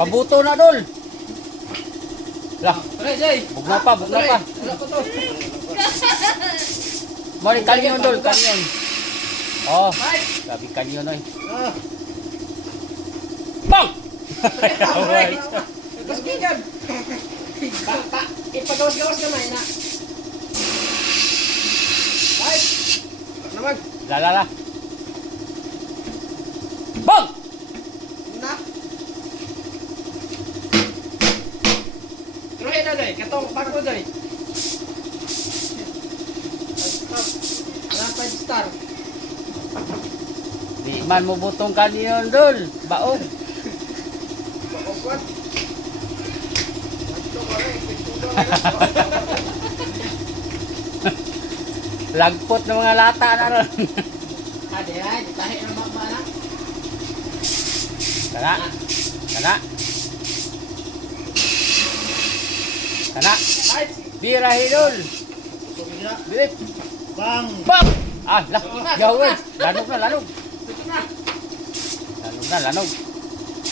Pabuto na dol. Lah, Tara, Jay. bugna pa, bugna pa. Wala pa to. Mari kanyon dol, kanyon. Oh, Ay. grabe kanyon oy. Ah. Bang! Alright. Kaskigan. Ipagawas-gawas naman na. Ay. Naman. La. Bang! Na. Turuhin na, Jay. Katong bago, Jay. 5 star. Di man mo butong kanyon dol. Baog. Bakokwan. Lagpot ng mga lata na ron. Ade ay, tahi ng bakba na. Kana. Kana. Kana. Ay, Birahi dol. sumira. Bilit. Bang. Bang! Ah, lah. Yaw, lanog na, lanog. Tutok na. Lanog na, lanog.